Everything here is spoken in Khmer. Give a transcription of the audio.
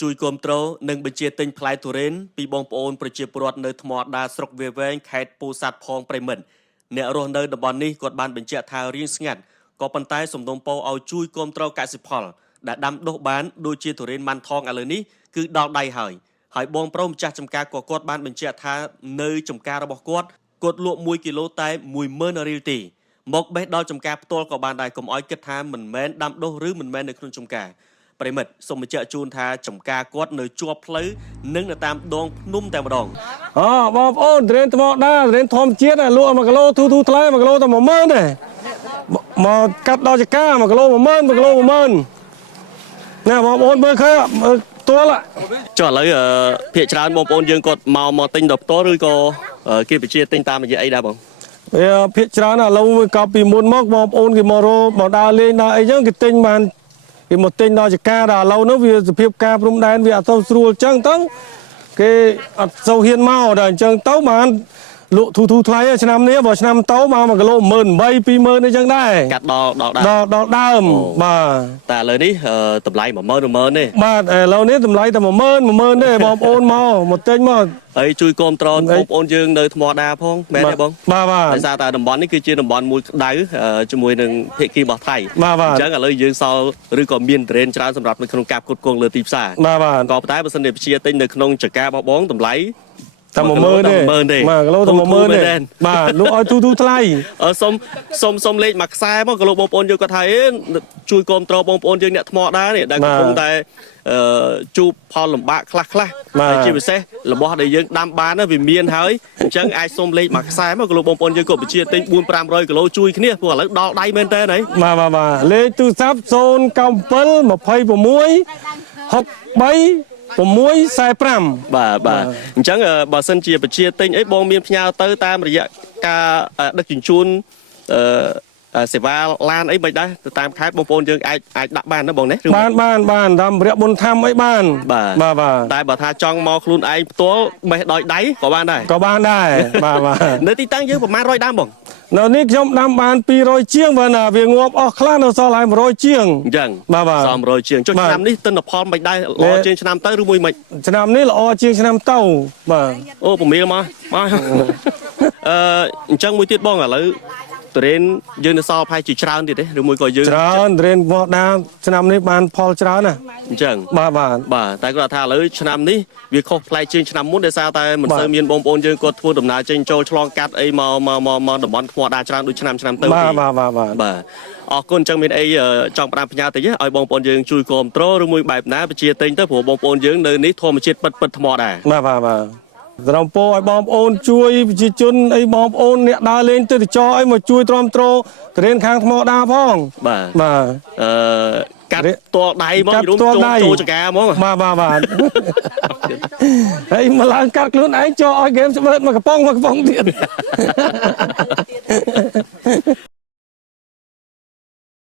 ជួយគ្រប់គ្រងនិងបញ្ជាទិញផ្លែទុរេនពីបងប្អូនប្រជាពលរដ្ឋនៅថ្មដាស្រុកវាវែងខេត្តពោធិ៍សាត់ផងប្រិមិត្តអ្នករស់នៅតំបន់នេះគាត់បានបញ្ជាក់ថារៀងស្ងាត់ក៏ប៉ុន្តែសំណូមពរឲ្យជួយគ្រប់គ្រងកសិផលដែលដាំដុះបានដូចជាទុរេនម៉ាន់ថងឥឡូវនេះគឺដល់ដៃហើយបងប្រុសម្ចាស់ចំការក៏គាត់បានបញ្ជាក់ថានៅចំការរបស់គាត់លក់1គីឡូតែ10000រៀលទេមកបេះដល់ចំការផ្ទាល់ក៏បានដែរកុំឲ្យគិតថាមិនមែនដាំដុះឬមិនមែននៅក្នុងចំការប្រិមិត្តសូមបញ្ជាក់ជូនថាចំការគាត់នៅជាប់ផ្លូវនិងនៅតាមដងភ្នំតែម្ដងបងប្អូនរៀនថ្មដារៀនធម្មជាតិលក់1គីឡូទូថ្លៃ1គីឡូតែ10000ទេមកកាត់ដល់ចកា1គីឡូ10000 1គីឡូ10000ណែបងប្អូនមើលឃើញផ្ទាល់ចុះឥឡូវភាគច្រើនបងប្អូនយើងគាត់មកទិញដល់ផ្ទាល់ឬក៏គេបញ្ជាទិញតាមរយៈអីដែរបងវាភាគច្រើនឥឡូវក៏ពីមុនមកបងប្អូនគេមករកមកដើរលេងដើរអីចឹងគេទិញបានគេមកទិញដល់ចកាដល់ឥឡូវនោះវាសភាពការព្រំដែនវាអត់ទៅស្រួលចឹងទៅគេអត់សូវហ៊ានមកដល់អញ្ចឹងទៅបានលក់ទូថ្លៃឆ្នាំនេះបើឆ្នាំទៅមក1គីឡូ18000 20000អីចឹងដែរកាត់ដល់ដើមបាទតែឥឡូវនេះតម្លៃ10000ទេបាទឥឡូវនេះតម្លៃតែ10000ទេបងប្អូនមកទិញមកហើយជួយគ្រប់គ្រងបងប្អូនយើងនៅថ្មដាផងមែនទេបងបាទដោយសារតែតំបន់នេះគឺជាតំបន់មួយក្តៅជាមួយនឹងភាគីរបស់ថៃអញ្ចឹងឥឡូវយើងសល់ឬក៏មានត្រេនច្រើនសម្រាប់នៅក្នុងការផ្គត់ផ្គង់លើទីផ្សារបាទក៏ប៉ុន្តែបើសិនជាជាទិញនៅក្នុងចការបស់បងតម្លៃតែ10000ទេ1គីឡូតែ10000ទេបាទលក់ឲ្យទូថ្លៃសុំលេខមួយខ្សែមកក៏លោកបងប្អូនយើងគាត់ថាជួយគ្រប់គ្រងបងប្អូនយើងអ្នកថ្មដែរនេះដែលកំពុងតែជួបផលលំបាកខ្លះហើយជាពិសេសរបស់ដែលយើងដាំបានវាមានហើយអញ្ចឹងអាចសុំលេខមួយខ្សែមកក៏លោកបងប្អូនយើងក៏បញ្ជាទិញ400-500គីឡូជួយគ្នាព្រោះឥឡូវដល់ដៃមែនតើហើយបាទលេខទូរស័ព្ទ097 23 645បាទអញ្ចឹងបើសិនជាបញ្ជាទិញអីបងមានផ្ញើទៅតាមរយៈការដឹកជញ្ជូនសេវាឡានអីមិនដែរទៅតាមខេត្តបងប្អូនយើងអាចដាក់បានណាបងណាបានតាមរយៈបុណ្យធម្មអីបានបាទតែបើថាចង់មកខ្លួនឯងផ្ទាល់បេះដោយដៃក៏បានដែរបាទនៅទីតាំងយើងប្រហែល100ដើមបងនៅនេះខ្ញុំដាំបាន200ជាងបើណាវាងាប់អស់ខ្លះនៅសល់ហើយ100ជាងអញ្ចឹងបាទសល់100ជាងចុះឆ្នាំនេះទិន្នផលមិនដែរល្អជាងឆ្នាំទៅឬមួយមិនឆ្នាំនេះល្អជាងឆ្នាំទៅបាទអូប្រមៀលមកអញ្ចឹងមួយទៀតបងឥឡូវទុរេនយើងនៅសល់ផែជាច្រើនទៀតទេឬមួយក៏យើងច្រើនទុរេនមកដាឆ្នាំនេះបានផលច្រើនណាអញ្ចឹងបាទតែគាត់ថាឥឡូវឆ្នាំនេះវាខុសប្លែកជាងឆ្នាំមុនដោយសារតែមិនសូវមានបងប្អូនយើងគាត់ធ្វើដំណើរចេញចូលឆ្លងកាត់អីមកតំបន់ថ្មដាច្រើនដូចឆ្នាំទៅបាទអរគុណអញ្ចឹងមានអីចង់ផ្ដាំផ្ញើតិចឲ្យបងប្អូនយើងជួយគ្រប់គ្រងឬមួយបែបណាបញ្ជាទិញទៅព្រោះបងប្អូនយើងនៅនេះធម្មជាតិពិតថ្មដែរបាទត្រង់ពោឲ្យបងប្អូនជួយប្រជាជនអីបងប្អូនអ្នកដើរលេងទៅចរអីមកជួយទ្រាំទ្រទិនខាងថ្មដាផងបាទកាត់ផ្ទាល់ដៃមកចូលចកាហ្មងបាទហើយមកឡើងកាត់ខ្លួនឯងចូលឲ្យហ្គេមស្បឺតមកកំប៉ុងទៀត